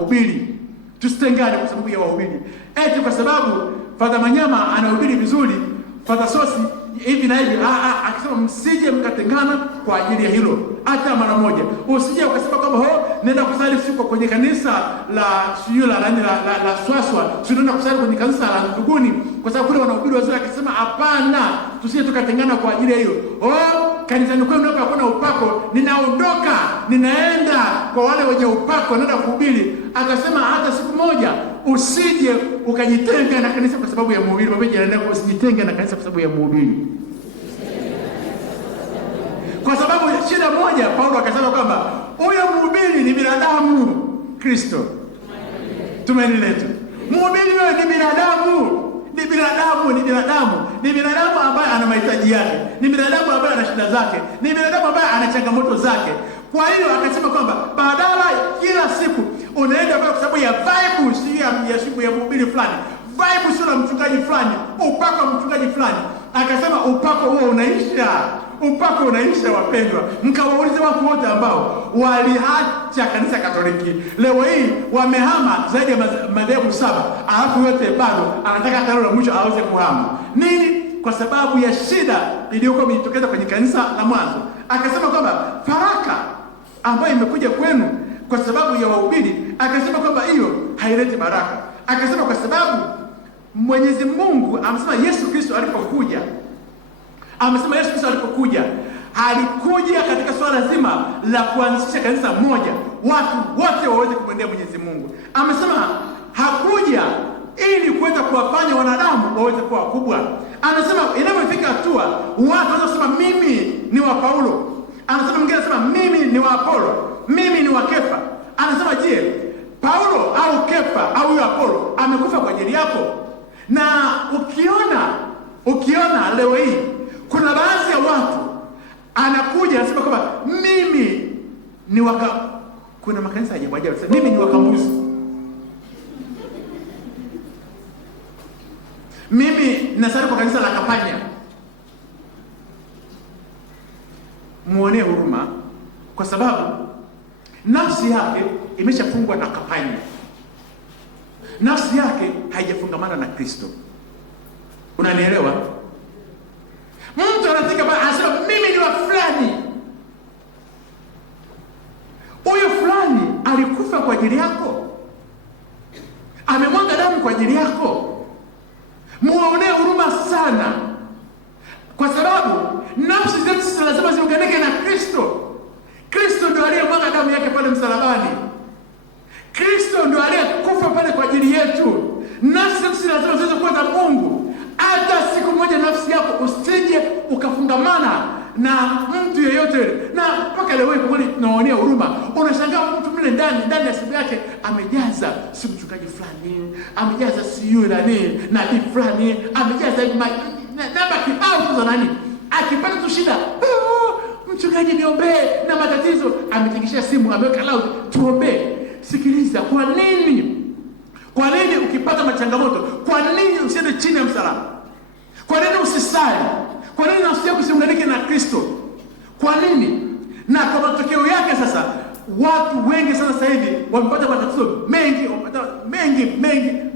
wahubiri. Tusitengane kwa sababu ya wahubiri. Eti kwa sababu Father Manyama anahubiri vizuri, Father Sosi hivi na hivi, akisema msije mkatengana kwa ajili ya hilo hata mara moja. Usije ukasema kwamba nenda kusali siku kwenye kanisa la siyo la Swaswa, nenda kusali kwenye kanisa la Ntuguni kwa sababu kule wanahubiri wazuri. Akisema hapana, tusije tukatengana kwa ajili ya hilo. Kanisani kwenu hapa hakuna upako, ninaondoka ninaenda kwa wale wenye upako, naenda kuhubiri. Akasema hata siku moja usije ukajitenga na kanisa kwa sababu ya mhubiri. Pamoja na neno usijitenge na kanisa kwa sababu ya mhubiri. Kwa sababu shida moja, Paulo akasema kwamba huyo mhubiri ni binadamu, Kristo tumaini letu. Mhubiri wewe ni binadamu, ni binadamu ambaye ana mahitaji yake, ni binadamu ambaye ana shida zake, ni binadamu ambaye ana changamoto zake. Kwa hiyo akasema kwamba badala kila siku unaenda kwa sababu ya vibe si ya siku ya mhubiri fulani, vibe sio la mchungaji fulani, upako wa mchungaji fulani. Akasema upako huo unaisha wapendwa. Mkawaulize watu wote ambao waliacha kanisa Katoliki, leo hii wamehama zaidi ya madhehebu 7, alafu yote bado anataka tano la mwisho aweze kuhama. Nini? Kwa sababu ya shida iliyokuwa imejitokeza kwenye kanisa la mwanzo. Akasema kwamba faraka ambayo imekuja kwenu kwa sababu ya wahubiri, akasema kwamba hiyo haileti baraka. Akasema kwa sababu Mwenyezi Mungu amesema Yesu Kristo alipokuja, alikuja katika swala zima la kuanzisha kanisa moja, watu wote waweze kumwendea Mwenyezi Mungu. Amesema hakuja ili kuweza kuwafanya wanadamu waweze kuwa wakubwa. Anasema inapofika hatua watu wanasema mimi ni wa Paulo, anasema mwingine anasema mimi ni wa Apolo, mimi ni wa Kefa. Anasema je, Paulo au Kefa au huyo Apolo amekufa kwa ajili yako? Na ukiona leo hii kuna baadhi ya watu anakuja anasema kwamba mimi ni kuna makanisa ya ajabu sana, mimi ni wakambuzi, mimi nasali kwa kanisa la Kapanya. Muonee huruma, kwa sababu nafsi yake imeshafungwa na Kapanya, nafsi yake haijafungamana na Kristo. Unanielewa? Mtu anataka anasema mimi ni wa fulani. Huyo fulani alikufa kwa ajili yako, amemwaga damu kwa ajili yako. Muonee huruma sana, kwa sababu nafsi zetu sisi lazima ziunganike na Kristo. Kristo ndio aliyemwaga damu yake pale msalabani. Kristo ndio aliyekufa pale kwa ajili yetu. Nafsi zetu lazima ziweze kuwa za Mungu. Hata siku moja nafsi yako usije ukafungamana na mtu yeyote. Na mpaka leo hii kweli tunaonea huruma. Unashangaa mtu mle ndani ya simu yake amejaza si mchungaji fulani, amejaza si yule na fulani, amejaza namba kibao za nani. Akipata tu shida, mchungaji niombee na matatizo, ametikishia simu, ameweka loud, tuombee. Sikiliza, kwa nini ukipata machangamoto, kwa nini usiende chini ya msalaba? Kwa nini usisali? Kwa nini nafsi yako isiunganike na Kristo? Kwa nini? Na kwa matokeo yake sasa watu wengi sana sasa hivi wamepata matatizo mengi,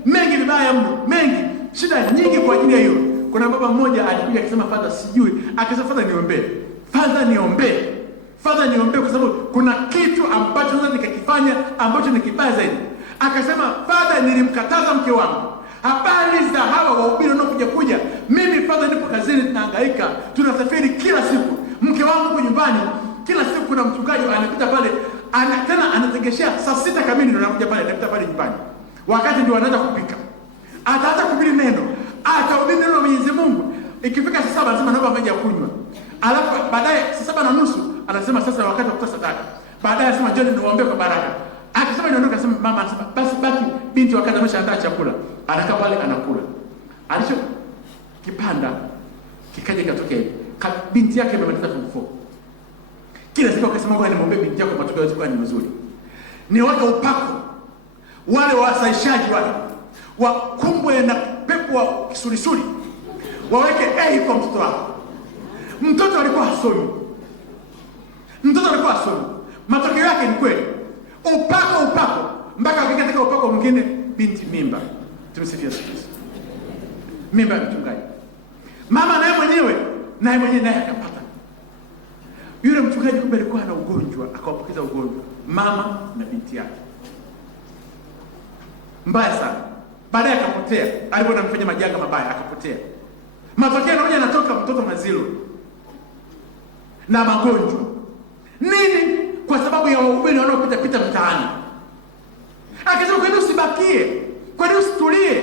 mengi vibaya mno, mengi shida nyingi kwa ajili ya hiyo. Kuna baba mmoja alikuja akisema Father, sijui, akasema Father niombee kwa sababu kuna kitu ambacho sasa nikakifanya ambacho ni kibaya zaidi. Akasema Father, nilimkataza mke wangu habari za hawa wahubiri wanaokuja. Mimi Father nipo kazini, tunahangaika, tunasafiri kila siku, mke wangu huko nyumbani, kila siku kuna mchungaji anapita pale, tena anategeshea saa 6 kamili ndio anakuja pale, anapita pale nyumbani, wakati ndio anaanza kupika. Ataanza kuhubiri neno, atahubiri neno la Mwenyezi Mungu. Ikifika saa 7 anasema naomba maji ya kunywa. Alafu baadaye saa 7:30 anasema sasa wakati wa kutoa sadaka. Baadaye anasema John niwaombee kwa baraka. Akisema niondoka, anasema mama anasema basi baki binti wakati ameshaandaa chakula. Anakaa pale anakula. Alisho kipanda kikaje katokea. Binti yake amemaliza form 4. Kila siku akasema kwa nimwombee binti yako matokeo yake ni mazuri. Ni watu upako. Wale wasaishaji wale wakumbwe na pepo wa kisulisuli, waweke kwa mtoto wako. Mtoto alikuwa hasomi, matokeo yake ni kweli upako mpaka akaingia katika upako mwingine, binti mimba. Tumsifie Yesu Kristo. Mimba ya mchungaji. Mama naye mwenyewe naye akapata. Yule mchungaji kumbe alikuwa na ugonjwa, akawapokeza ugonjwa mama na binti yake. Mbaya sana. Baadaye akapotea. Alipoenda kufanya majanga mabaya akapotea. Matokeo yanakuja, yanatoka mtoto mazilo na magonjwa. Nini? Kwa sababu ya wahubiri wanaopita pita mtaani. Akasema kwa nini usibakie? Kwa nini usitulie?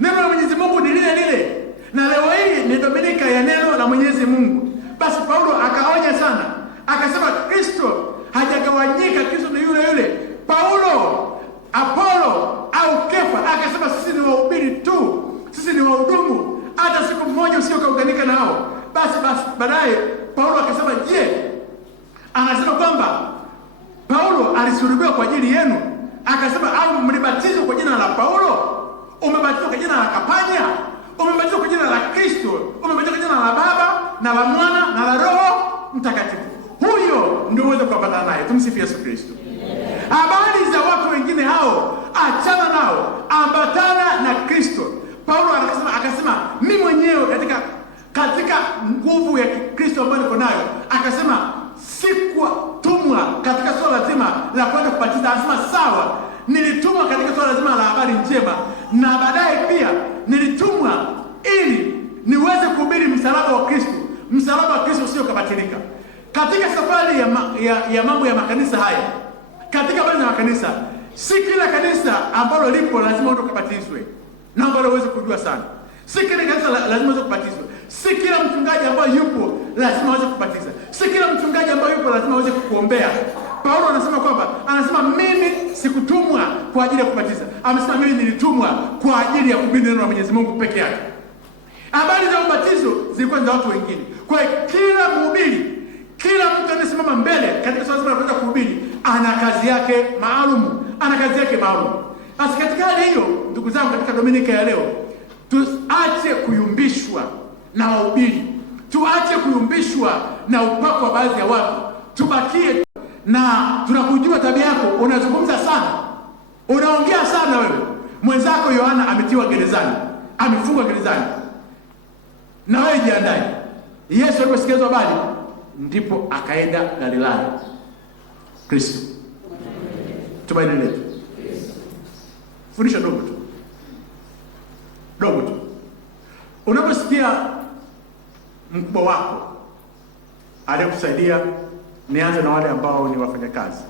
Neno la Mwenyezi Mungu ni lile lile. Na leo hii ni Dominika ya neno la Mwenyezi Mungu. Basi Paulo akaonya sana. Akasema Kristo hajagawanyika, Kristo ni yule yule. Paulo, Apolo au Kefa, akasema sisi ni wahubiri tu. Sisi ni wahudumu. Hata siku mmoja usiokaunganika nao. Basi baadaye Paulo akasema, anasema kwamba Paulo alisulubiwa kwa ajili yenu. Akasema au mlibatizwa kwa jina la Paulo? Umebatizwa kwa jina la Kapanya? Umebatizwa kwa jina la Kristo? Umebatizwa kwa jina la Baba na la Mwana na la Roho Mtakatifu? Huyo ndio uweze kupatana naye. Tumsifu Yesu Kristo. Habari za watu wengine hao achana nao, ambatana na Kristo. Paulo akasema mimi mwenyewe katika nguvu ya Kristo ambayo niko nayo, akasema sikutumwa katika swala zima la kwenda kubatiza. Anasema sawa, nilitumwa katika swala zima la habari njema, na baadaye pia nilitumwa ili niweze kuhubiri msalaba wa Kristo. Msalaba wa Kristo sio kubatilika. Katika safari ya mambo ya makanisa haya, katika habari za makanisa, si kila kanisa ambalo lipo lazima watu kubatizwe. Naomba leo uweze kujua sana. Si kila kanisa lazima uweze kubatizwa. Si kila mchungaji ambaye yupo lazima aweze kubatiza. Si kila mchungaji ambaye yupo lazima aweze kukuombea. Paulo anasema mimi sikutumwa kwa ajili ya kubatiza. Amesema mimi nilitumwa kwa ajili ya kuhubiri neno la Mwenyezi Mungu peke yake. Habari za ubatizo zilikuwa za watu wengine. Kwa kila mhubiri, kila mtu anayesimama mbele katika swala zima la kwenda kuhubiri, ana kazi yake maalum. Basi katika hali hiyo, ndugu zangu, katika Dominika ya leo, tuache kuyumbishwa na wahubiri. Tuache kuyumbishwa na upako wa baadhi ya watu. Tubakie na tunakujua tabia yako, unazungumza sana. Unaongea sana wewe. Mwenzako Yohana ametiwa gerezani, amefungwa gerezani. Na wewe jiandae. Yesu aliposikizwa habari ndipo akaenda Galilaya. Kristo. Tumaini letu. Fundisha dogo tu. Unaposikia mkubwa wako aliyekusaidia, nianze na wale ambao ni wafanyakazi,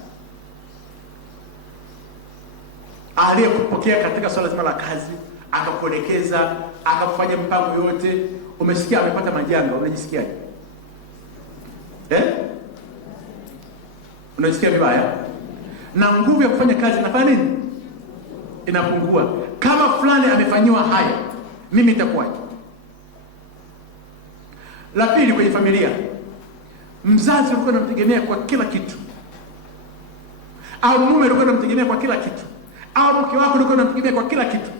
aliyekupokea katika swala zima la kazi, akakuelekeza, akafanya mpango yote. Umesikia amepata majanga, unajisikiaje? Unajisikia vibaya? Na nguvu ya kufanya kazi inafanya nini? Inapungua. Kama fulani amefanyiwa haya, mimi itakuwaje? La pili, kwenye familia, mzazi alikuwa anamtegemea kwa kila kitu, au mume alikuwa anamtegemea kwa kila kitu, au mke wako alikuwa anamtegemea kwa kila kitu.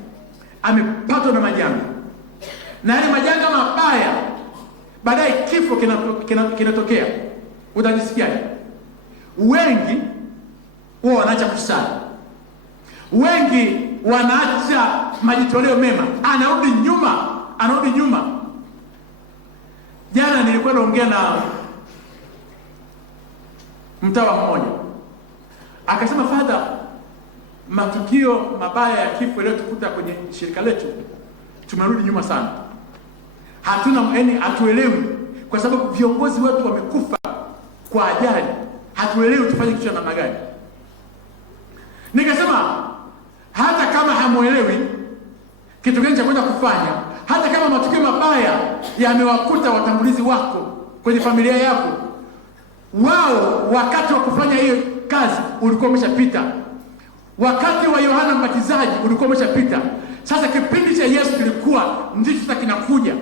Amepatwa na majanga, na yale majanga mabaya, baadaye kifo kinatokea. Utajisikiaje? Wengi wao wanaacha kusali. Wengi wanaacha majitoleo mema. Anarudi nyuma. Jana nilikuwa naongea na mtawa mmoja. Akasema, Father, matukio mabaya ya kifo leo tukuta kwenye shirika letu, tumerudi nyuma sana. Hatuelewi kwa sababu viongozi wetu wamekufa kwa ajali. Hatuelewi tufanye kitu namna gani. Nikasema hata kama hamuelewi kitu gani cha kwenda kufanya, hata kama matukio mabaya yamewakuta watangulizi wako kwenye familia yako, wao wakati wa kufanya hiyo kazi ulikuwa umeshapita. Wakati wa Yohana Mbatizaji ulikuwa umeshapita. Sasa kipindi cha Yesu kilikuwa ndicho sasa kinakuja.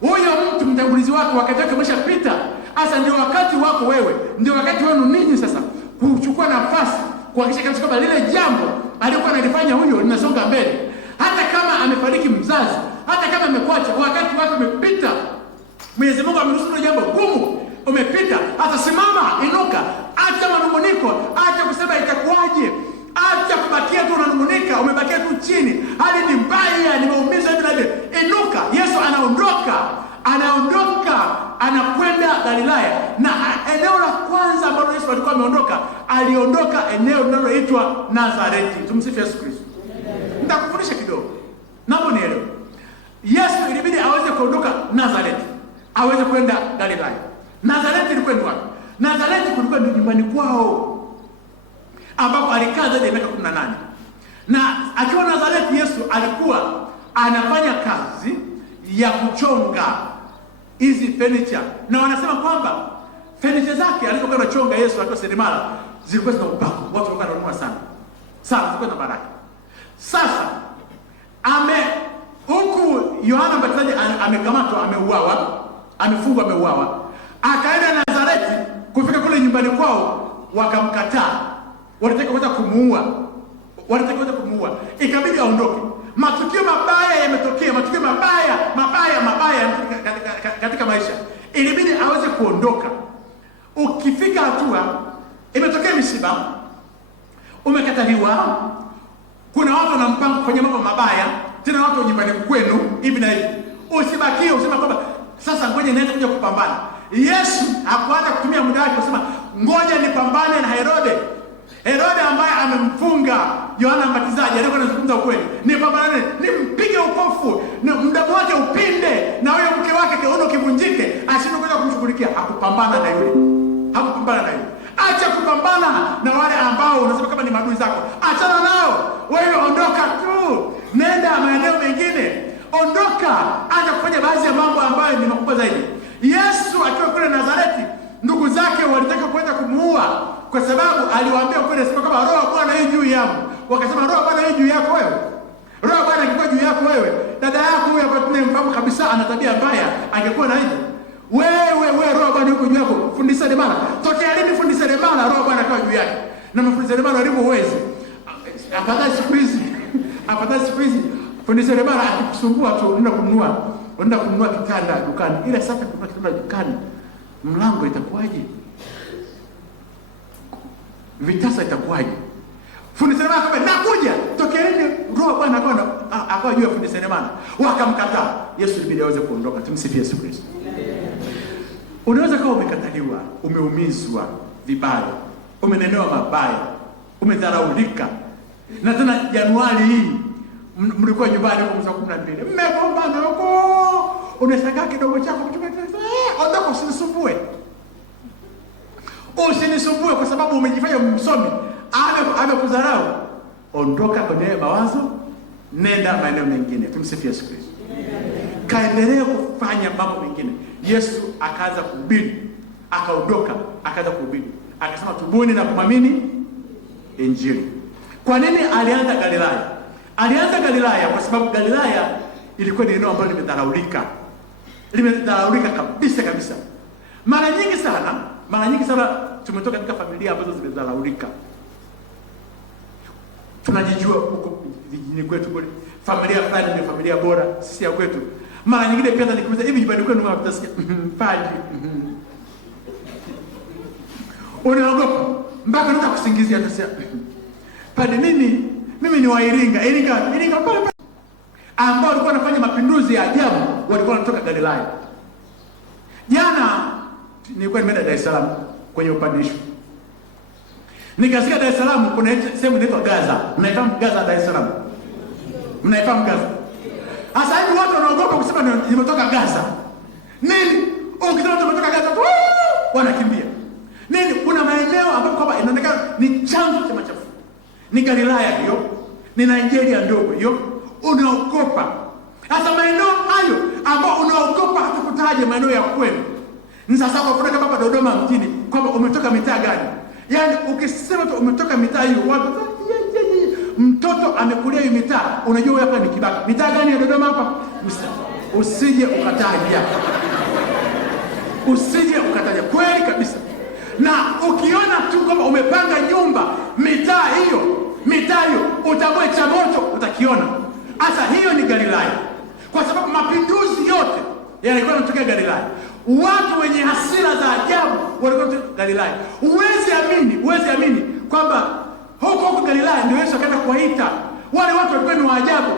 Huyo mtu mtangulizi wako wakati wake umeshapita. Sasa ndio wakati wako wewe, ndio wakati wenu ninyi sasa kuchukua nafasi kuhakikisha kabisa kwamba lile jambo alikuwa analifanya huyo linasonga mbele. Hata kama amefariki mzazi, hata kama amekuacha, wakati wake umepita. Mwenyezi Mungu ameruhusu jambo gumu, umepita. Hata simama, inuka, acha manunguniko, acha kusema itakuwaje, Acha kubakia tu unanung'unika, umebakia tu chini, hali ni mbaya, nimeumizwa hivi na hivi. Inuka. Yesu anaondoka anakwenda Galilaya, na eneo la kwanza ambalo Yesu alikuwa ameondoka, aliondoka eneo linaloitwa Nazareti. Tumsifu Yesu Kristo. Nitakufundisha kidogo, naomba nielewe. Yesu ilibidi aweze kuondoka Nazareti, aweze kwenda Galilaya. Nazareti ilikuwa ni wapi? Nazareti kulikuwa ni nyumbani kwao, ambapo alikaa zaidi ya miaka 18. Na akiwa Nazareti, Yesu alikuwa anafanya kazi ya kuchonga hizi furniture, na wanasema kwamba furniture zake alizokuwa anachonga Yesu akiwa seremala zilikuwa zina upako, watu walikuwa wananunua sana, zilikuwa na baraka. Sasa huku Yohana Mbatizaji amekamatwa, ameuawa, amefungwa, ameuawa, akaenda Nazareti. Kufika kule nyumbani kwao wakamkataa, walitaka kuweza kumuua, ikabidi aondoke. Matukio mabaya yametokea, matukio mabaya katika maisha, ilibidi aweze kuondoka. Ukifika hatua imetokea misiba, umekataliwa, kuna watu wanampango kufanya mambo mabaya, tena watu nyumbani kwenu hivi na hivi, usibakie usema kwamba sasa ngoja nianze kuja kupambana. Yesu hakuanza kutumia muda wake kusema ngoja nipambane na Herode ambaye amemfunga Yohana Mbatizaji. Alikuwa anazungumza ukweli, nipambane, nimpige upofu, mdomo wake upinde, na huyo mke wake kiuno kivunjike, ashindwe kwenda kumshughulikia. Hakupambana na yule. Acha kupambana na wale ambao unasema kama ni maadui zako. Achana nao. Wewe ondoka tu, nenda maeneo mengine, ondoka, acha kufanya baadhi ya mambo ambayo ni makubwa zaidi. Yesu akiwa kule Nazareti, ndugu zake walitaka kwenda kumuua, kwa sababu aliwaambia kweli, sema kama Roho wa Bwana hii juu yangu. Wakasema Roho wa Bwana hii juu yako wewe? Roho wa Bwana angekuwa juu yako wewe, dada yako huyo ambaye tunamfahamu kabisa ana tabia mbaya, angekuwa na hivi. Wewe Roho wa Bwana yuko juu yako. Fundi seremala, tokea lini fundi seremala Roho wa Bwana akawa juu yake? Na mafundi seremala walivyo uwezi. Afadhali siku hizi fundi seremala akikusumbua tu unaenda kununua kitanda dukani. Ile sasa kununua kitanda dukani, mlango itakuwaje? Vitasa itakuwaje? Fundi seremala akasema nakuja, tokeeni. Roho wa Bwana akawa juu ya fundi seremala, wakamkataa. Yesu ilibidi aweze kuondoka. Tumsifu Yesu Kristo. Unaweza kuwa umekataliwa, umeumizwa vibaya, umenenewa mabaya, umedharaulika, na tena Januari hii mlikuwa nyumbani kwa mwezi wa 12, mmegombana huko, unashangaa kidogo chako ondoka, usinisumbue kwa sababu umejifanya msomi, amekudharau. Ondoka kwenye mawazo, nenda maeneo mengine. Tumsifu Yesu Kristo. Kaendelea kufanya mambo mengine. Yesu akaanza kuhubiri, akaondoka, akaanza kuhubiri, akasema tubuni na kumwamini Injili. Kwa nini alianza Galilaya? Alianza Galilaya kwa sababu Galilaya ilikuwa ni eneo ambalo limedharaulika kabisa. Mara nyingi sana tumetoka katika familia ambazo zimedharaulika. Tunajijua huko vijijini kwetu kule, familia fulani ni familia bora, sisi ya kwetu. Mara nyingine pia nikuuliza hivi nyumbani kwenu mama mtasikia padri. Unaogopa mpaka unataka kusingizia, atasema padri mimi ni wa Iringa pale ambao walikuwa wanafanya mapinduzi ya ajabu, walikuwa wanatoka Galilaya. Jana nilikuwa nimeenda Dar es Salaam kwenye upandisho. Nikasikia Dar es Salaam kuna sehemu inaitwa Gaza. Mnaifahamu Gaza Dar es Salaam? Mnaifahamu Gaza? Sasa hivi watu wanaogopa kusema nimetoka Gaza. Nini? Ukisema nimetoka Gaza, wanakimbia. Nini? Kuna maeneo ambapo kwamba inaonekana ni chanzo cha machafuko. Ni Galilaya hiyo, ni Nigeria ndogo hiyo. Unaogopa. Sasa maeneo hayo ambao unaogopa hata kutaja maeneo ya kwenu. Ni sasa kwa mfano kama Dodoma mjini, kwamba umetoka mitaa gani? Yaani ukisema tu umetoka mitaa hiyo, watu mtoto amekulia hiyo mitaa, unajua hapa ni Kibaka. Mitaa gani ya Dodoma hapa? Usije ukataja. Kweli kabisa. Na ukiona tu kwamba umepanga nyumba mitaa hiyo, utambue cha moto utakiona. Sasa hiyo ni Galilaya. Kwa sababu mapinduzi yote yalikuwa yanatokea Galilaya. Watu wenye hasira za ajabu walikuwa Galilaya. Uwezi amini kwamba huko Galilaya ndio Yesu akaenda kuwaita wale watu. Walikuwa ni waajabu.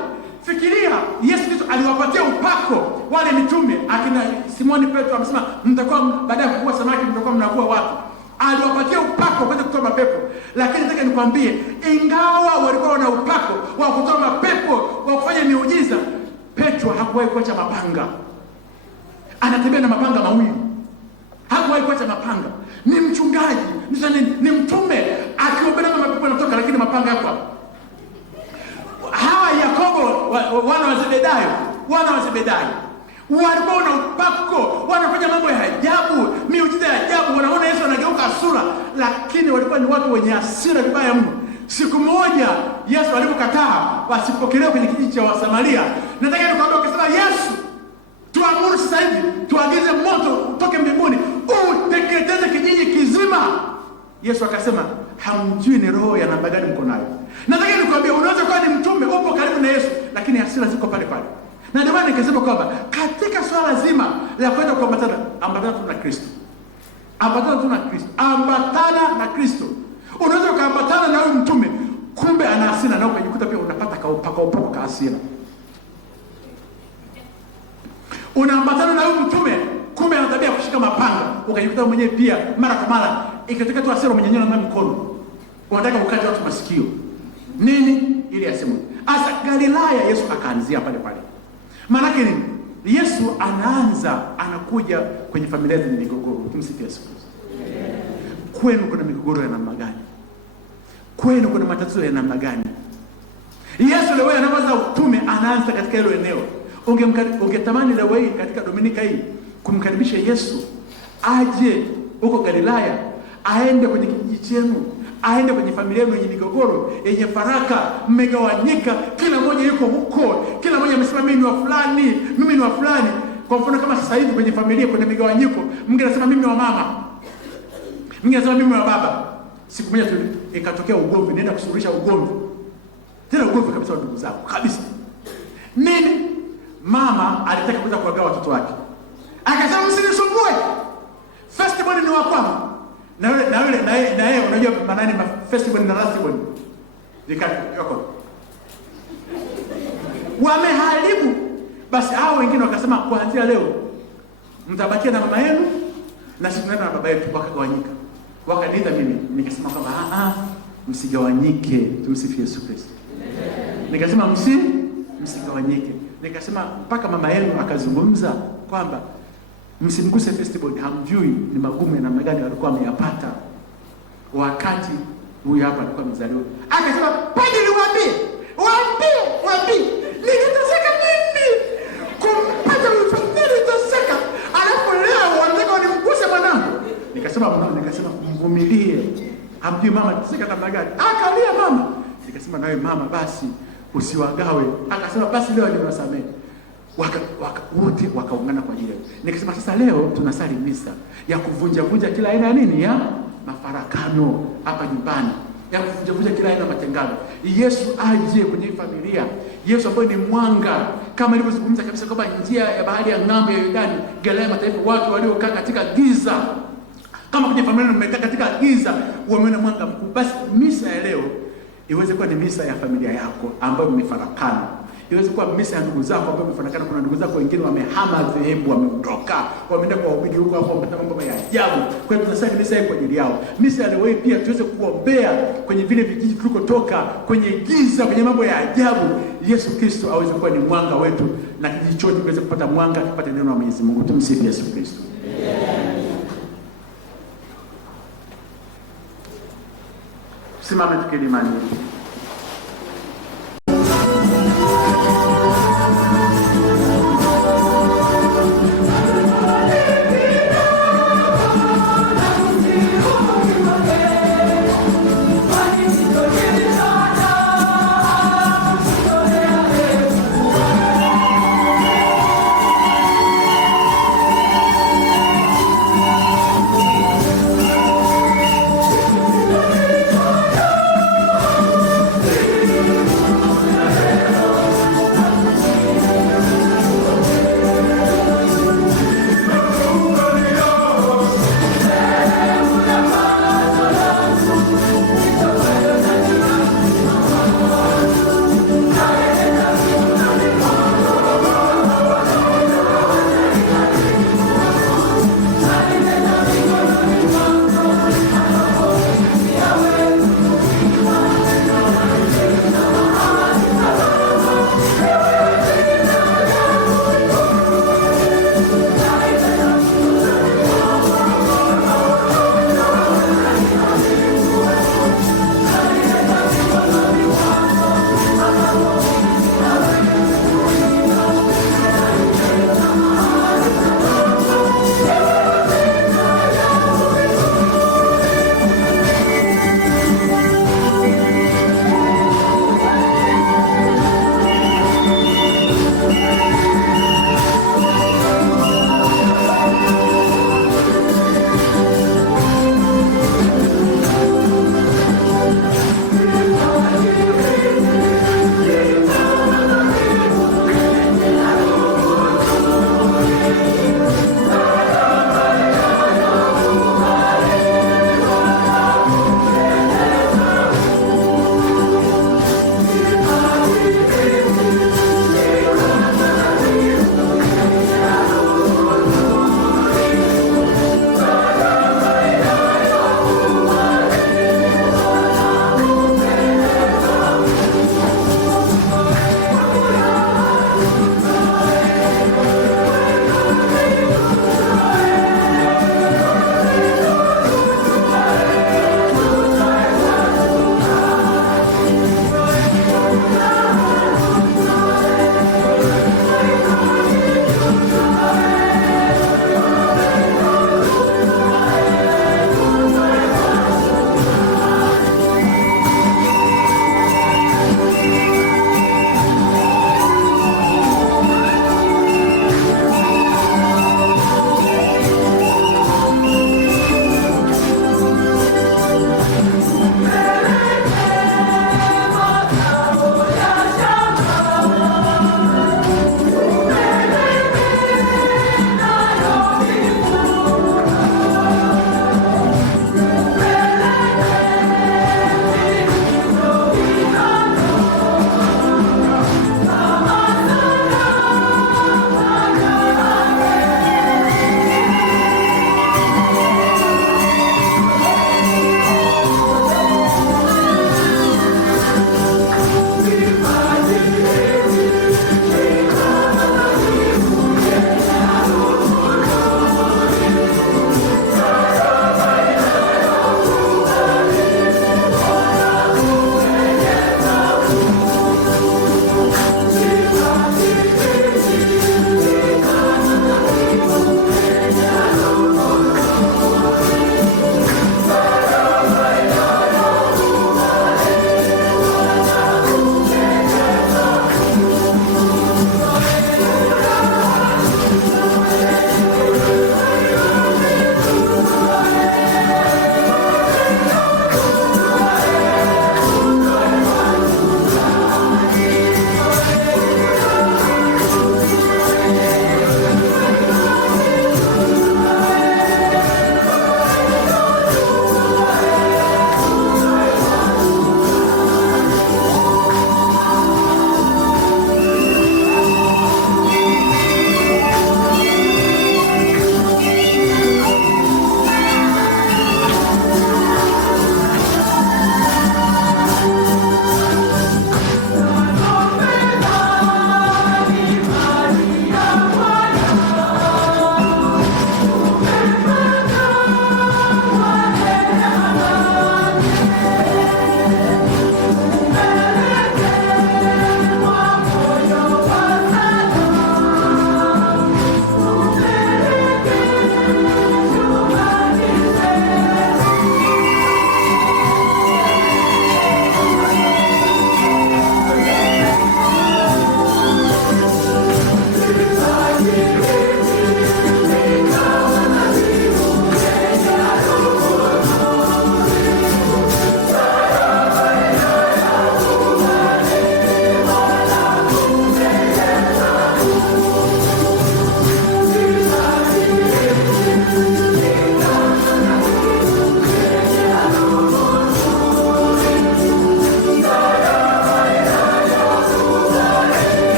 Fikiria, Yesu Kristo aliwapatia upako wale mitume, akina Simoni Petro amesema mtakuwa baada ya kuvua samaki mtakuwa mnavua watu. Aliwapatia upako kwenda kutoa mapepo. Lakini nataka nikwambie, ingawa walikuwa wana upako wa kutoa mapepo, wa kufanya miujiza, Petro hakuwahi kuacha mapanga. Anatembea na mapanga mawili. Hakuwahi kuacha mapanga. Ni mchungaji, ni mtume, akiombea mapepo yanatoka, lakini mapanga hapo. Hawa Yakobo wana wa Zebedayo walikuwa na upako, wanafanya mambo ya ajabu, miujiza ya ajabu, wanaona Yesu anageuka sura, lakini walikuwa ni watu wenye hasira vibaya mno. Siku moja Yesu alipokataa wasipokelewe kwenye kijiji cha Wasamaria, nataka nikwambie, ukisema Yesu tuamuru sasa hivi tuagize moto utoke mbinguni uteketeze kijiji kizima, Yesu akasema hamjui ni roho ya namna gani mko nayo. Nataka nikwambie, unaweza kuwa ni mtume, upo karibu na Yesu, lakini hasira ziko pale pale. Na ndio maana nikasema kwamba katika swala zima la kwenda kuambatana, ambatana tu na Kristo. Ambatana tu na Kristo. Ambatana na Kristo. Unaweza kuambatana na huyu mtume, kumbe ana hasira, na ukajikuta pia unapata upako ka hasira. Unaambatana na huyu mtume, kumbe ana tabia kushika mapanga, ukajikuta mwenyewe pia mara kwa mara ikatokea tu hasira, umenyenyana na mkono. Unataka ukate watu masikio. Nini? Ili aseme. Asa Galilaya Yesu akaanzia pale pale. Maana yake nini? Yesu anakuja kwenye familia zenye migogoro. Tumsikie Yesu. Kwenu kuna migogoro ya namna gani? Kwenu kuna matatizo ya namna gani? Yesu leo anaanza utume, anaanza katika hilo eneo. Ungetamani leo hii katika Dominika hii kumkaribisha Yesu aje huko Galilaya, aende kwenye kijiji chenu, aende kwenye familia yenu yenye migogoro, yenye faraka, mmegawanyika, kila mmoja yuko huko, kila mmoja amesema mimi ni wa fulani. Kwa mfano kama sasa hivi kwenye familia kuna migawanyiko, mwingine anasema mimi ni wa mama, mwingine anasema mimi ni wa baba. Siku moja ikatokea ugomvi, nenda kusuluhisha ugomvi. Tena ugomvi kabisa wa ndugu zako kabisa. Nini? Mama alitaka kuweza kuwagawa watoto wake. Akasema msinisumbue. Festival ni wa kwangu. Na yeye unajua maana ni festival na festival. Yako. Wameharibu. Basi hao wengine wakasema kuanzia leo mtabakia na mama yenu na sisi tunaenda na baba yetu, wakagawanyika. Wakaniita mimi, nikasema kwamba msigawanyike, tumsifie Yesu Kristo. Nikasema msigawanyike. Nikasema mpaka mama yenu akazungumza kwamba msimguse festival, hamjui ni magumu ya namna gani walikuwa wameyapata wakati huyu hapa alikuwa amezaliwa. Akasema padri waambie niliteseka mimi kumpata mfadhili niliteseka, alafu leo wanataka wanimguse mwanangu. Nikasema mvumilie, hamjui mama niteseka namna gani. Akalia mama. Nikasema nawe mama basi usiwagawe. Akasema basi leo nimewasamehe. Wote wakaungana kwa ajili. Nikasema sasa leo tunasali misa ya kuvunja kila aina ya nini ya mafarakano hapa nyumbani, ya kuvunja kila aina ya matengano. Yesu aje kwenye familia. Yesu ambaye ni mwanga, kama ilivyozungumza kabisa kwamba njia ya bahari ya ng'ambo ya Yordani, Galilaya mataifa, watu waliokaa katika giza. Kama kwenye familia mmekaa katika giza, wameona mwanga mkuu. Basi misa ya leo iweze kuwa ni misa ya familia yako ambayo mmefarakana. Iweze kuwa misa ya ndugu zako ambao wamefarakana. Kuna ndugu zako wengine wamehama dhehebu, wameondoka, wameenda kwa wahubiri huko hapo, wamepata mambo ya ajabu. Kwa hiyo tunasali misa hii kwa ajili yao. Misa ya leo hii pia tuweze kuombea kwenye vile vijiji tulikotoka, kwenye giza, kwenye mambo ya ajabu. Yesu Kristo aweze kuwa ni mwanga wetu, na kijiji chote kiweze kupata mwanga, tupate neno la Mwenyezi Mungu. Tumsifu Yesu Kristo. Simame tukilimani.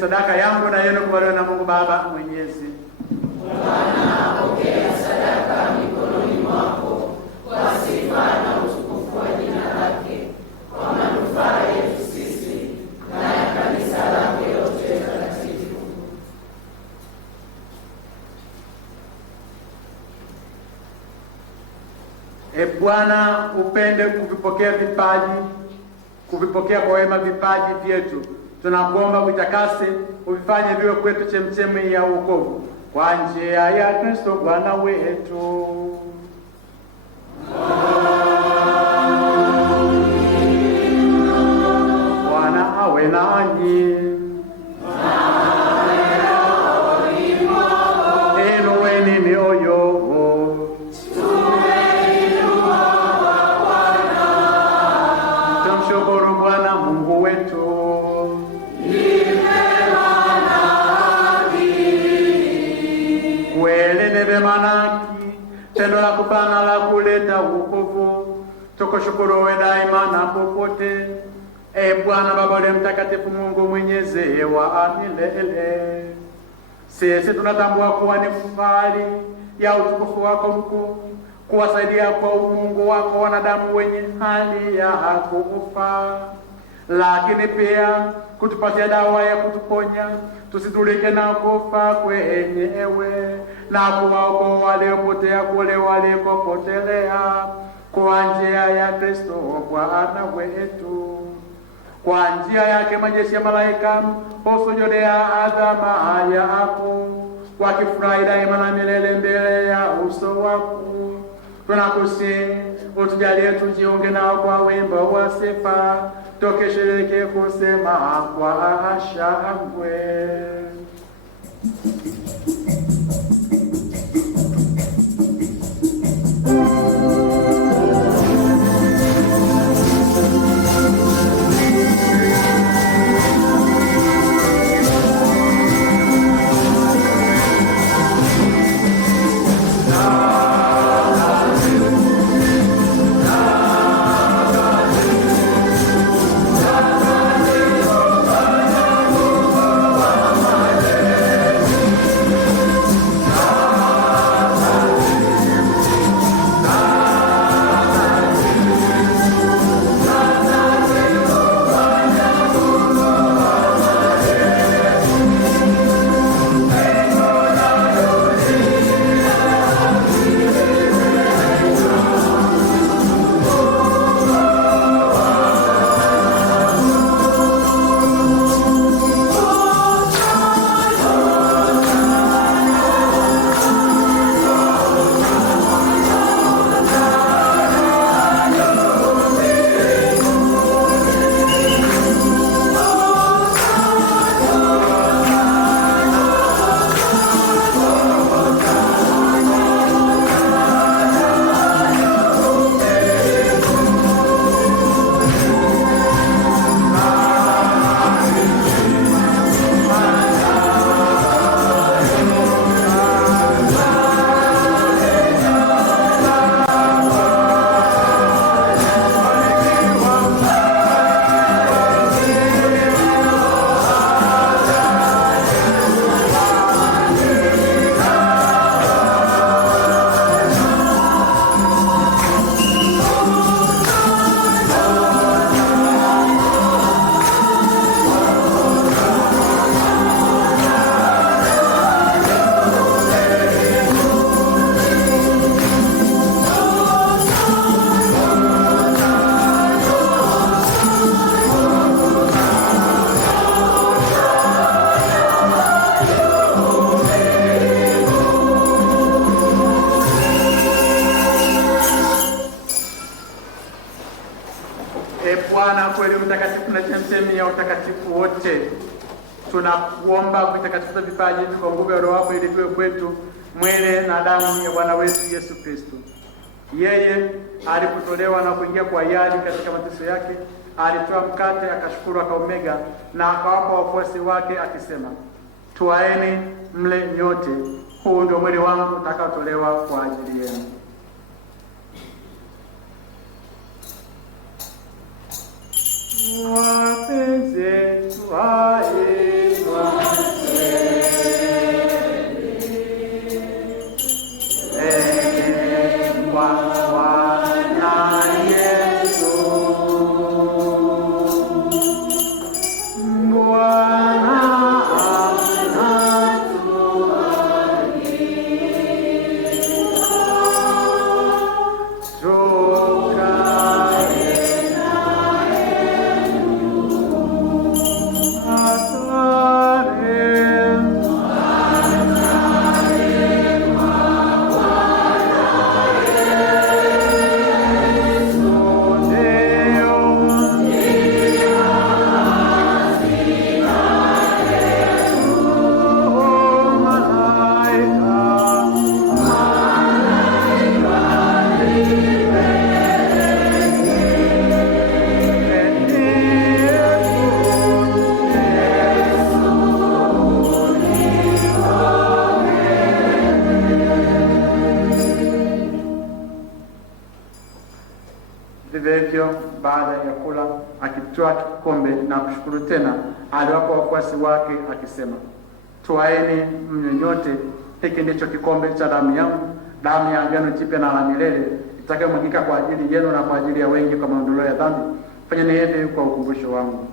sadaka yangu na yenu kubaliwa na Mungu Baba Mwenyezi. Bwana, pokea sadaka mikononi mwako kwa sifa na utukufu wa jina lake, kwa manufaa yetu sisi na ya kanisa lake lote takatifu. Bwana, upende kuvipokea kwa wema vipaji vyetu. Tunakuomba vitakase, uvifanye viwe kwetu chemchemi ya wokovu, kwa njia ya Kristo Bwana wetu. Bwana awe nanyi. Inueni mioyo. Tumshukuru Bwana Mungu wetu. Manaki tendo la kupana la kuleta wokovu, tukushukuru wewe daima na popote. Bwana Baba ule mtakatifu, Mungu mwenyezi wa milele, sisi tunatambua kuwa ni fahari ya utukufu wako mkuu kuwasaidia kwa umungu wako wanadamu wenye hali ya kufa, lakini pia kutupatia dawa ya kutuponya tusitulike na kufa kwenyewe, na kuwaokoa waliopotea kule walikopotelea, kwa njia ya Kristo Bwana wetu. Kwa njia yake majeshi ya malaika husujudea adhama yako, wakifurahi daima na milele mbele ya uso wako. Tunakusihi utujalie tujiunge nao kwa wimbo wa sifa, tukishiriki kusema kwa shangwe. utakatifu wote. Tunakuomba vitakatifu vipaji kwa nguvu ya Roho wako ili viwe kwetu mwili na damu ya Bwana wetu Yesu Kristo. Yeye alipotolewa na kuingia kwa hiari katika mateso yake, alitoa mkate, akashukuru, akaumega na akawapa wafuasi wake akisema, twaeni mle nyote, huu ndio mwili wangu utakaotolewa kwa ajili yenu. Wapenzi, twaeni Vile hivyo baada ya kula, akitwaa kikombe na kushukuru tena, aliwapa wafuasi wake akisema, twaeni mnywe nyote, hiki ndicho kikombe cha damu yangu, damu ya agano jipya na la milele, itakayomwagika kwa ajili yenu na kwa ajili ya wengi kwa maondoleo ya dhambi. Fanyeni hivi kwa ukumbusho wangu.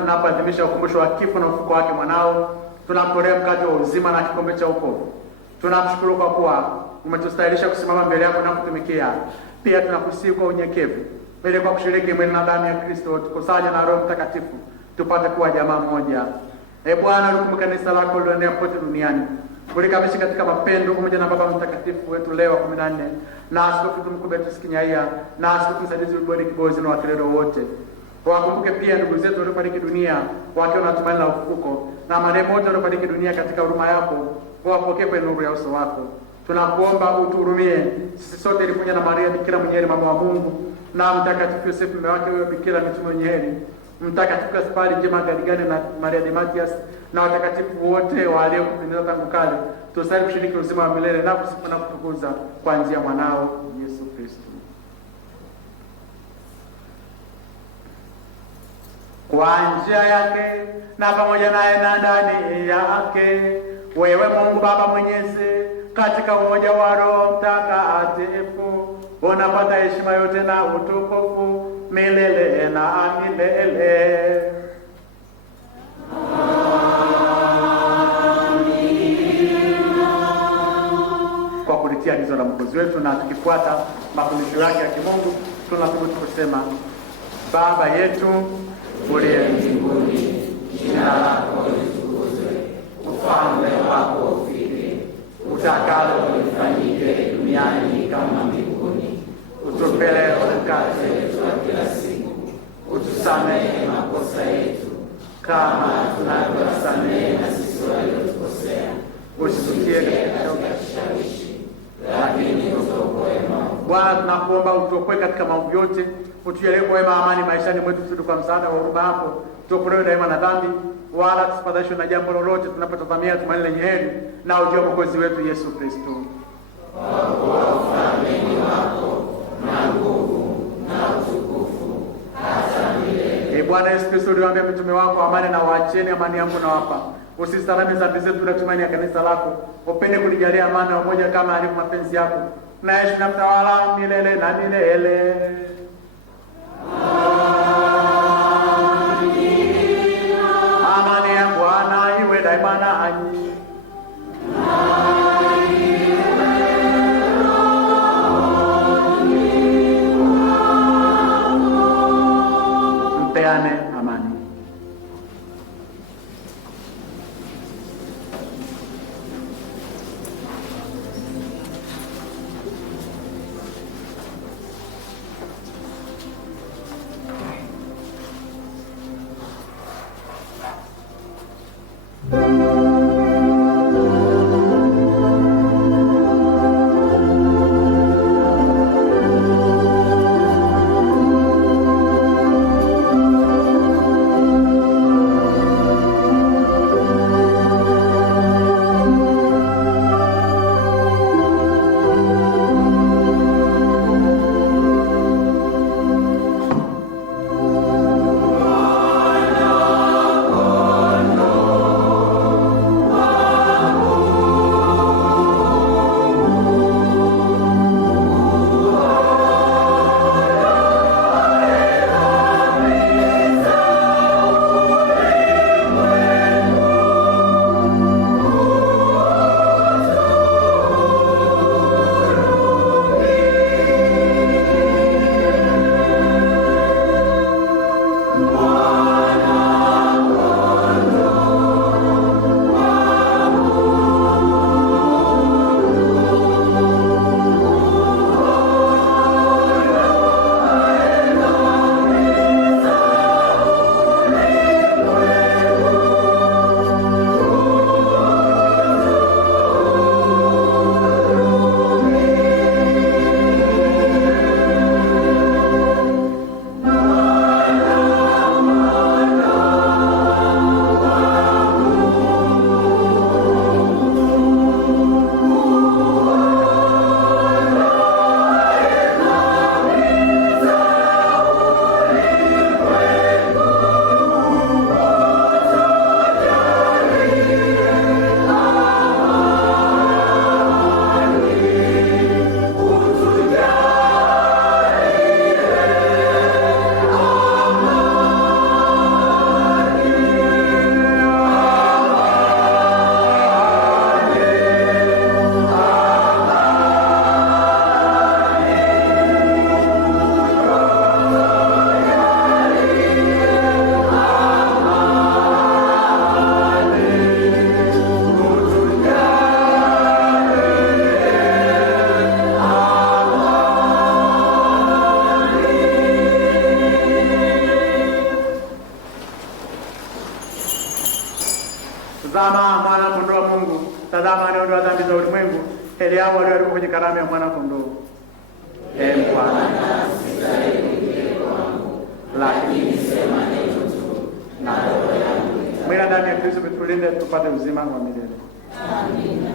Tunapoadhimisha ukumbusho wa kifo na ufufuko wake mwanao, tunamtolea mkate wa uzima na kikombe cha wokovu. Tunakushukuru kwa kuwa umetustahilisha kusimama mbele yako na kutumikia. Pia tunakusihi kwa unyenyekevu, ili kwa kushiriki mwili na damu ya Kristo tukusanye na Roho Mtakatifu tupate kuwa jamaa moja. Bwana, ulikumbuka kanisa lako lililoenea pote duniani, ulikamilisha katika mapendo pamoja na Baba Mtakatifu wetu Leo wa 14 na Askofu Mkuu Beatrice Kinyaia na Askofu Msaidizi Ruboni Kibozi na Wakilero wote. Wakumbuke pia ndugu zetu waliofariki dunia wakiwa na tumaini la ufufuko, na marehemu wote waliofariki dunia katika huruma yako, wapokee kwa nuru ya uso wako. Tunakuomba utuhurumie sisi sote, ili pamoja na Maria Bikira mwenye heri mama wa Mungu, na Mtakatifu Yosefu mume wake huyo Bikira mitume wenye heri, Mtakatifu Gaspari Njema Galigani na Maria Dematias na watakatifu wote waliokupendeza tangu kale, tusali kushiriki uzima wa milele na kusifu na kutukuza kwa njia ya mwanao Yesu Kristo. Kwa njia yake na pamoja naye na ndani yake, wewe Mungu Baba Mwenyezi, katika umoja wa Roho Mtakatifu, unapata heshima yote na utukufu milele na milele. Kwa kulitia agizo la Mwokozi wetu na tukifuata mafundisho yake ya kimungu, tunathubutu kusema: Baba yetu uliye mbinguni, jina lako litukuzwe, ufalme wako ufike, utakalo lifanyike duniani kama mbinguni. Utupe leo mkate wetu wa kila siku, utusamehe makosa yetu kama tunavyowasamehe na sisi waliotukosea, usitutie katika kishawishi, lakini utuokoe maovu. Bwana, tunakuomba utuokoe katika maovu yote, utujalie kwa wema amani maishani mwetu, kusudi kwa msaada wa huruma yako tuokolewe daima na dhambi, wala tusifadhaishwe na jambo lolote, tunapotazamia tumaini lenye heri na ujio wa Mwokozi wetu Yesu Kristo. Kwa kuwa ufalme ni wako na nguvu na utukufu hata milele. Bwana Yesu Kristo, uliwaambia mitume wako, amani na waacheni, amani yangu nawapa. Usistarami dhambi zetu na tumaini ya kanisa lako, upende kulijalia amani na umoja kama alivyo mapenzi yako, naishi na mtawala milele na milele. Amani ya Bwana iwe daima nanyi. Mpeane amani. Tazama mwana kondoo wa Mungu, tazama anayeondoa dhambi za ulimwengu. Heri hao walioalikwa kwenye karamu ya mwana kondoo. Ee Bwana, sistahili kuingia kwangu, lakini sema neno tu na roho yangu. Mwili na damu ya Kristo vitulinde tupate uzima wa milele. Amina.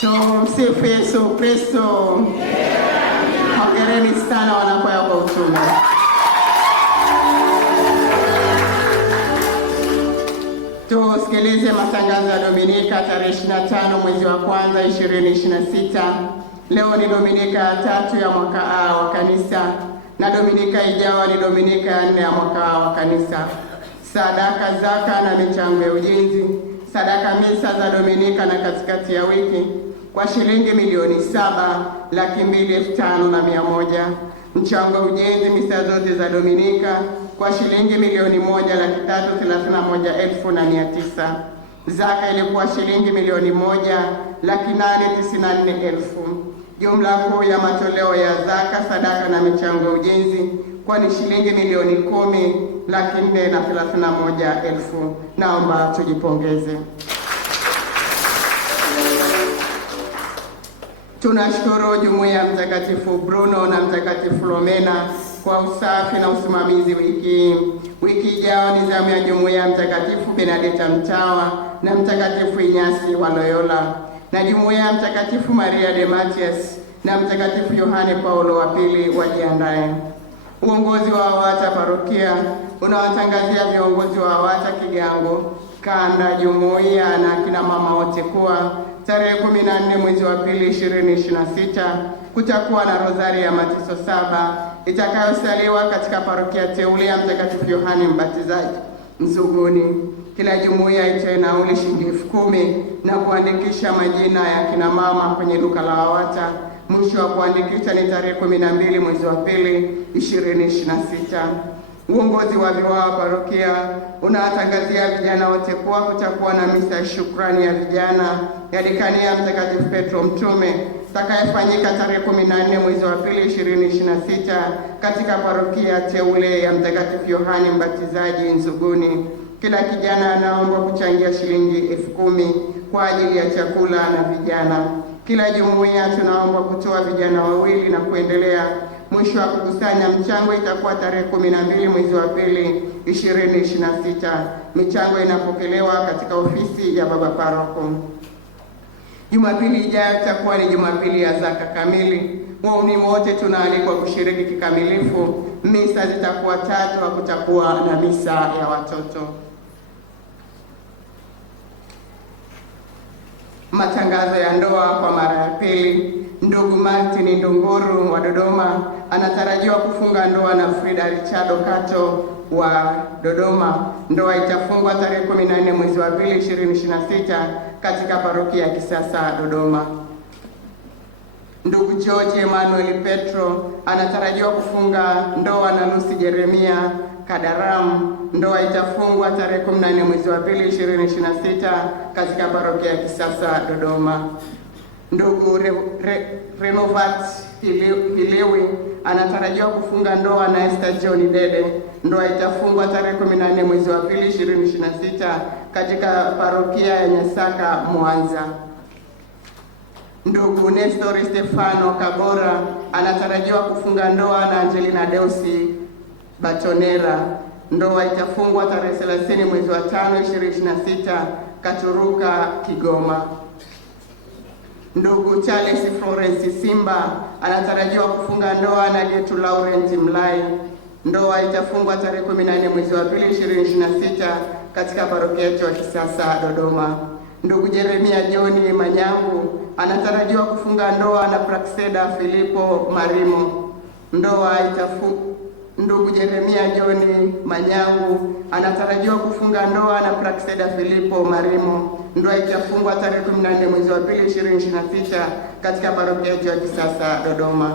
Tumsifu Yesu Kristo. Hongereni sana wanakwaya kwa utume. Tusikilize matangazo ya Dominika tarehe 25 mwezi wa kwanza 2026. Leo ni Dominika ya 3 ya mwaka A wa kanisa na Dominika ijayo ni Dominika ya 4 ya mwaka A wa kanisa. Sadaka, zaka na michango ya ujenzi. Sadaka misa za Dominika na katikati ya wiki kwa shilingi milioni 7,205,100. Mchango ujenzi misa zote za Dominika kwa shilingi milioni 1,331,900. Zaka ilikuwa shilingi milioni 1,894,000. Jumla kuu ya matoleo ya zaka, sadaka na michango ujenzi kwa ni shilingi milioni 10,431,000. Naomba tujipongeze. Tunashukuru Jumuiya Mtakatifu Bruno na Mtakatifu Lomena kwa usafi na usimamizi wiki. Wiki ijayo ni zamu ya Jumuiya Mtakatifu Benedetta Mtawa na Mtakatifu Inyasi wa Loyola na Jumuiya Mtakatifu Maria de Matias na Mtakatifu Yohane Paulo wa Pili wajiandae. Uongozi wa AWATA parokia unawatangazia viongozi wa AWATA Kigango, kanda, jumuiya na kina mama wote kuwa tarehe 14 mwezi wa pili 2026 kutakuwa na rozari ya matiso 7 itakayosaliwa katika parokia teule ya Mtakatifu Yohane Mbatizaji Nzuguni. Kila jumuiya itoe nauli shilingi 10,000 na kuandikisha majina ya kina mama kwenye duka la AWATA. Mwisho wa kuandikisha ni tarehe 12 mwezi wa pili 2026. Uongozi wa viwao parokia unawatangazia vijana wote kuwa kutakuwa na misa ya shukrani ya vijana ya Dikania Mtakatifu Petro Mtume itakayofanyika tarehe 14 mwezi wa pili 2026 katika parokia teule ya Mtakatifu Yohane Mbatizaji Nzuguni. Kila kijana anaombwa kuchangia shilingi 10,000 kwa ajili ya chakula na vijana. Kila jumuiya tunaomba kutoa vijana 2 na kuendelea. Mwisho wa kukusanya mchango itakuwa tarehe 12 mwezi wa pili 2026. Michango inapokelewa katika ofisi ya baba paroko. Jumapili ijayo itakuwa ni Jumapili ya zaka kamili. Waumini wote tunaalikwa kushiriki kikamilifu. Misa zitakuwa 3, hakutakuwa na misa ya watoto. Matangazo ya ndoa kwa mara ya pili. Ndugu Martin Ndunguru wa Dodoma anatarajiwa kufunga ndoa na Frida Richardo Kato wa Dodoma. Ndoa itafungwa tarehe 14 mwezi wa pili 2026 katika parokia ya Kisasa Dodoma. Ndugu George Emmanuel Petro anatarajiwa kufunga ndoa na Lucy Jeremia Kadaram. Ndoa itafungwa tarehe 14 mwezi wa pili 2026 katika parokia ya Kisasa Dodoma. Ndugu Renovat Hilewi anatarajiwa kufunga ndoa na Esther John Dede. Ndoa itafungwa tarehe 14 mwezi wa pili 2026 katika parokia ya Nyasaka Mwanza. Ndugu Nestor Stefano Kabora anatarajiwa kufunga ndoa na Angelina Deusi Batonera. Ndoa itafungwa tarehe 30 mwezi wa 5 2026 Katuruka, Kigoma. Ndugu Charles Florence Simba anatarajiwa kufunga ndoa na Getu Laurent Mlai. Ndoa itafungwa tarehe 14 mwezi wa pili 2026 katika parokia yetu ya Kisasa Dodoma. Ndugu Jeremia John Manyangu anatarajiwa kufunga ndoa na Praxeda Filipo Marimo. Ndugu Jeremia John Manyangu anatarajiwa kufunga ndoa na Praxeda Filipo Marimo. Ndoa itafungwa tarehe 14 mwezi wa pili 2026 katika parokia yetu ya Kisasa Dodoma.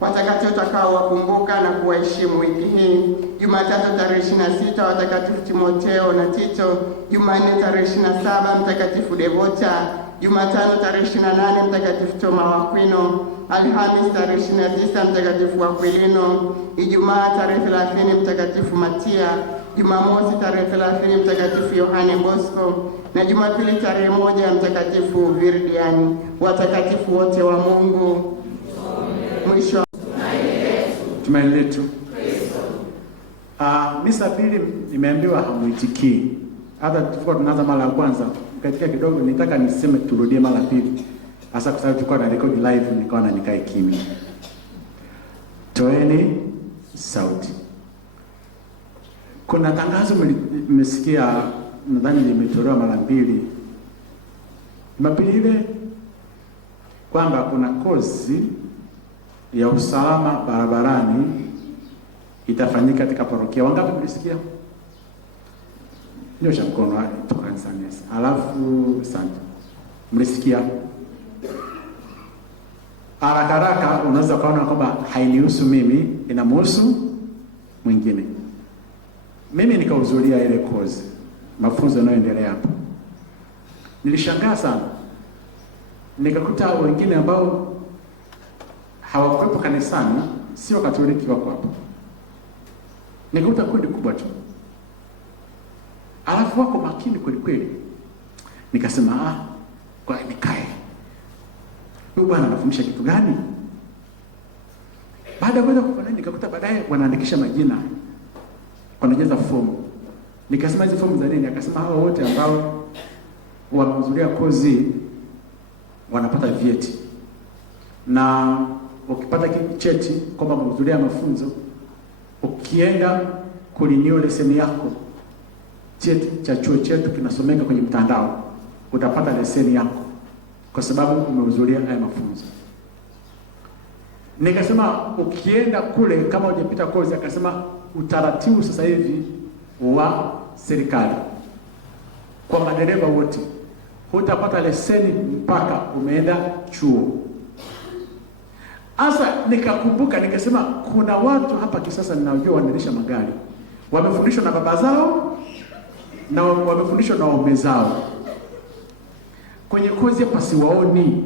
Watakatifu utakao wakumbuka na kuwaheshimu wiki hii: Jumatatu tarehe 26 watakatifu Timotheo na Tito, Jumanne tarehe 27 Mtakatifu Devota, Jumatano tarehe 28 Mtakatifu Toma wa Aquino, Alhamis tarehe 29 Mtakatifu Aquilino, Ijumaa tarehe 30 Mtakatifu Matia, Jumamosi tarehe 30 Mtakatifu Yohane Bosco na Jumapili tarehe 1 Mtakatifu Virdiani. Watakatifu wote wa Mungu. Mwisho tumaini letu. Misa pili nimeambiwa hamuitikii. Hata tulikuwa tunaanza mara ya kwanza katika kidogo nitaka niseme turudie mara pili. Hasa kwa sababu tulikuwa na record live, nikaona nikae kimya. Toeni sauti. Kuna tangazo mmesikia, nadhani limetolewa mara mbili Jumapili ile, kwamba kuna kozi ya usalama barabarani itafanyika katika parokia. Wangapi mlisikia? Nyosha mkono tukanisania. Alafu asante. Mlisikia? Haraka unaweza kuona kwamba hainihusu mimi, inamhusu mwingine. Mimi nikahudhuria ile kozi, mafunzo yanayoendelea hapo. Nilishangaa sana. Nikakuta wengine ambao hawakuwepo kanisani, sio Katoliki, wako hapo. Nikakuta kundi kubwa tu. Alafu wako makini kweli kweli. Nikasema kwa nikae. Huyu bwana anafundisha kitu gani? Baada ya kwenda kufanya, nikakuta baadaye wanaandikisha majina, wanajaza fomu. Nikasema hizo fomu za nini? Akasema hao wote ambao wamehudhuria kozi wanapata vyeti, na ukipata cheti kwamba umehudhuria mafunzo, ukienda kurenew leseni yako, cheti cha chuo chetu kinasomeka kwenye mtandao, utapata leseni yako kwa sababu umehudhuria haya mafunzo. Nikasema ukienda kule kama hujapita kozi, akasema utaratibu sasa hivi wa serikali kwa madereva wote, hutapata leseni mpaka umeenda chuo. Asa nikakumbuka, nikasema kuna watu hapa kisasa ninajua wanaendesha magari, wamefundishwa na baba zao na wamefundishwa na waume zao. Kwenye kozi hapa siwaoni.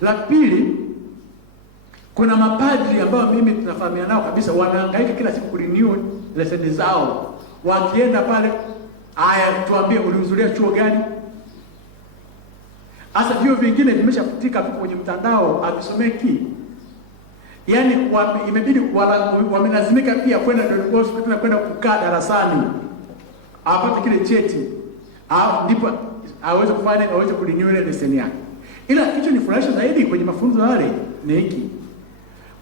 La pili, kuna mapadri ambao mimi tunafahamiana nao kabisa, wanahangaika kila siku kurenew leseni zao. Wakienda pale, haya tuambie ulihudhuria chuo gani? Asa vyuo vingine vimeshafutika vipo kwenye mtandao, avisomeki. Yaani imebidi wamelazimika pia kwenda hospitali, kwenda kukaa darasani apate kile cheti, ndipo aweze kufanya, aweze kurenew ile leseni yake. Ila kicho nifurahisha zaidi kwenye mafunzo yale ni hiki.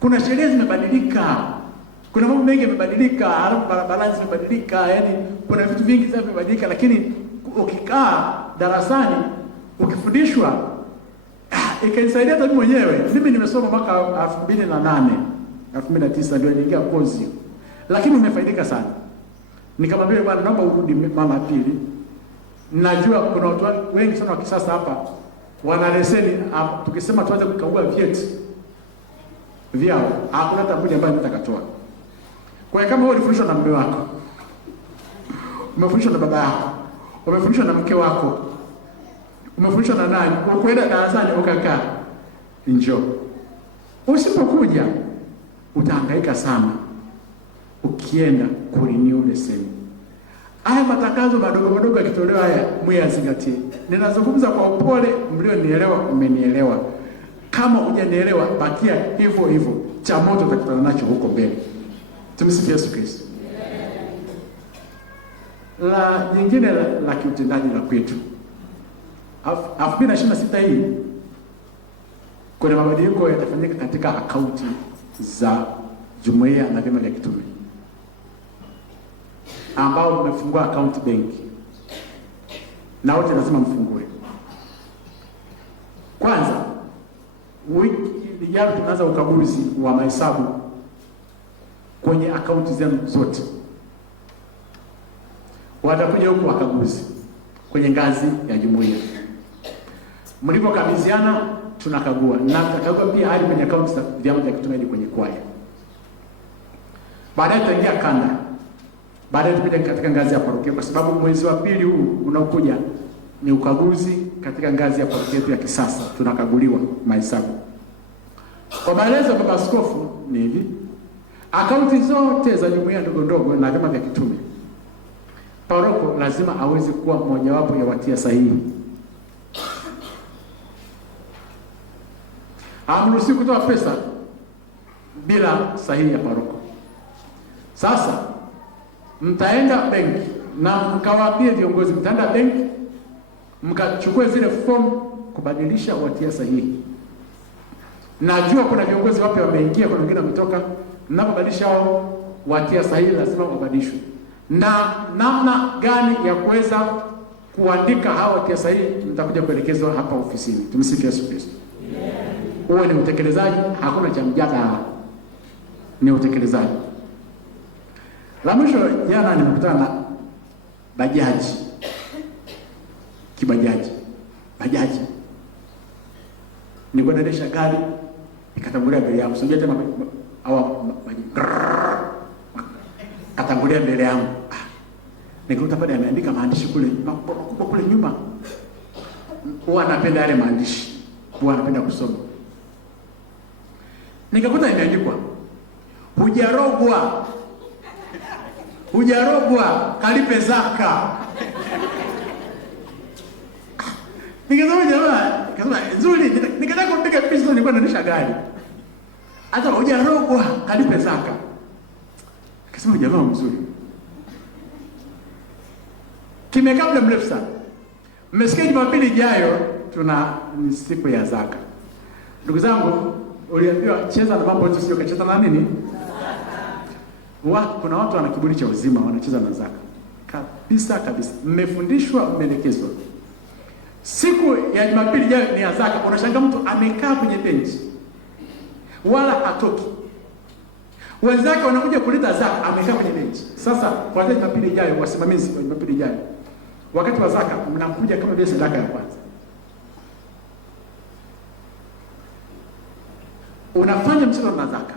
Kuna sheria zimebadilika. Kuna mambo mengi yamebadilika, barabara zimebadilika, yaani kuna vitu vingi sana vimebadilika, lakini ukikaa darasani ukifundishwa ikanisaidia hata mimi mwenyewe. Mimi nimesoma mwaka 2008, 2009 ndio niliingia kozi. Lakini umefaidika sana. Nikamwambia bwana, naomba urudi mara pili. Najua kuna watu wengi sana wa kisasa hapa wana leseni, tukisema tuanze kukagua vyeti vyao, hakuna hata mmoja ambaye nitakatoa. Kwa hiyo kama wewe ulifundishwa na mume wako, umefundishwa na baba yako, umefundishwa na mke wako, umefundishwa na nani, ukwenda darasani ukakaa, njoo. Usipokuja utahangaika sana ukienda kurenew leseni. Haya matangazo madogo yakitolewa haya myazingatie. Ninazungumza kwa upole, mlionielewa mmenielewa. Kama hujanielewa bakia hivyo hivyo. Cha moto utakutana nacho huko mbele. Tumsifu Yesu Kristo. La nyingine la kiutendaji la kwetu. 2026 hii kuna mabadiliko yatafanyika katika akaunti za jumuiya na vyama vya kitume ambao mmefungua account benki, na wote lazima mfungue. Kwanza wiki ijayo tunaanza ukaguzi wa mahesabu kwenye akaunti zenu zote. Watakuja huko wakaguzi kwenye ngazi ya jumuiya. Mlipokabidhiana tunakagua, na tutakagua pia hadi kwenye akaunti za vyama vya kitume kwenye kwaya. Baadaye tutaingia kanda. Baadaye tupige katika ngazi ya parokia, kwa sababu mwezi wa pili huu unaokuja ni ukaguzi katika ngazi ya parokia ya kisasa, tunakaguliwa mahesabu. Kwa maelezo ya Baba Askofu ni hivi: akaunti zote za jumuiya ndogo ndogo na vyama vya kitume, paroko lazima aweze kuwa mmojawapo ya watia sahihi. Hamruhusi kutoa pesa bila sahihi ya paroko. Sasa mtaenda benki na mkawaambie viongozi, mtaenda benki mkachukue zile fomu kubadilisha, watia sahihi. Najua kuna viongozi wapya wameingia, kuna wengine wametoka. Mnapobadilisha hao watia sahihi lazima wabadilishwe. Na namna gani ya kuweza kuandika hao watia sahihi mtakuja kuelekezwa hapa ofisini. Tumsifu Yesu Kristo. Huo ni utekelezaji, hakuna cha mjadala. Ni utekelezaji. La mwisho, jana nimekutana na bajaji. Kibajaji. Bajaji. Nilikuwa naendesha gari, nikatangulia mbele yangu. Sio tena katangulia mbele yangu. Nikuta pale ameandika maandishi kule makubwa kule nyuma. Huwa anapenda yale maandishi. Huwa anapenda kusoma. Nikakuta imeandikwa, hujarogwa. Hujarogwa, kalipe zaka. Nikasema jamaa, nikasema nzuri, nikataka kupiga picha, nilikuwa naendesha gari. Hata hujarogwa, kalipe zaka. Nikasema jamaa mzuri. Kimekaa muda mrefu sana. Mmesikia Jumapili ijayo ni siku ya zaka. Ndugu zangu, uliambiwa cheza na mambo yote, sio kacheza na nini? Kuna watu wana kiburi cha uzima wanacheza na zaka. Kabisa kabisa. Mmefundishwa, mmeelekezwa. Siku ya Jumapili ijayo ni ya zaka. Unashangaa mtu amekaa kwenye benchi wala hatoki. Wenzake wanakuja kuleta zaka, amekaa kwenye benchi. Sasa kwa Jumapili ijayo, wasimamizi wa Jumapili ijayo, wakati wa zaka mnakuja kama vile sadaka ya kwanza. Unafanya mchezo na zaka.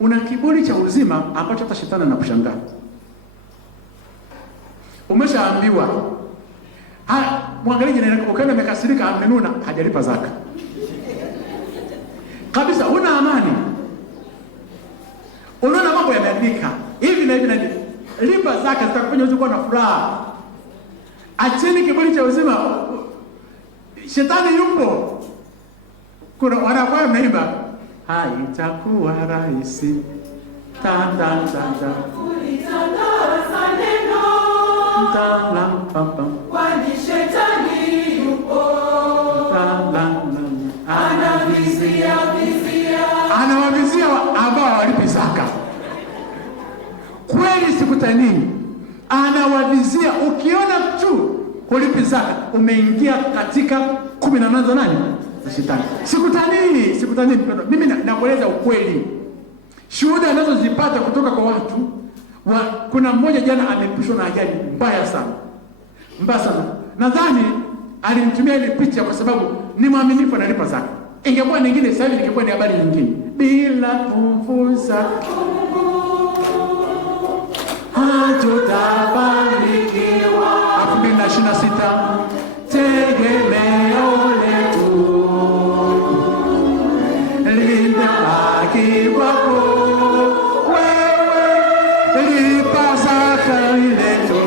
Una kiburi cha uzima ambacho hata shetani anakushangaa. Umeshaambiwa. Mwangalie jina lako, ukaenda umekasirika, amenuna, hajalipa zaka. Kabisa una amani. Unaona mambo yameandika hivi na hivi na hivi. Lipa zaka, zitakufanya uwe na furaha. Acheni kiburi cha uzima. Shetani yupo. Kuna wanakwaya mnaimba, haitakuwa rahisi. Ulitangaza neno. Kwani shetani yupo. Anawavizia ambao walipi zaka. Kweli sikutanii. Anawavizia, ukiona tu kulipi zaka, umeingia katika 18 za nani? Za shetani. Sikutanii. Mimi nakueleza ukweli. Shuhuda ninazozipata kutoka kwa watu. Kuna mmoja jana amepishwa na ajali mbaya sana. Nadhani alinitumia ile picha kwa sababu ni mwaminifu, analipa zaka. Ingekuwa nyingine sasa hivi, ingekuwa ni habari nyingine. Bila kumfuza hatutafanikiwa. 2026 tegemeo letu linabaki kwako wewe. Lipa zaka letu,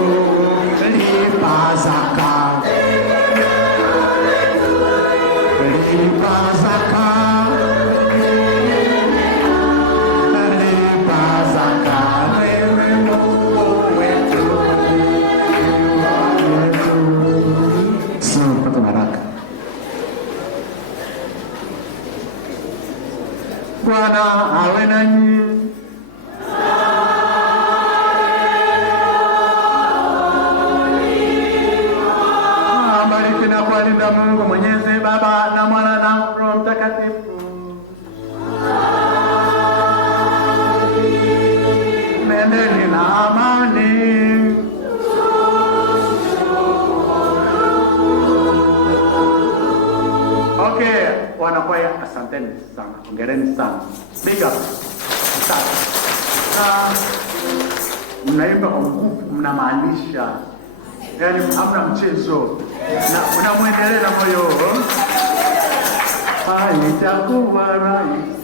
lipa zaka, lipa zaka, lipa zaka wewe Mungu wetu. Sio kupata baraka. Bwana awe nanyi. Abariki na kuwalinda Mungu Mwenyezi, Baba na Mwana na Roho Mtakatifu. Nendeni na amani. Okay, wanakwaya, asanteni sana. Hongereni sana. Big up. Sana. Mnaimba kwa nguvu, mnamaanisha. Yaani hamna mchezo. Na mnamuendelea na moyo. Haitakuwa rahisi.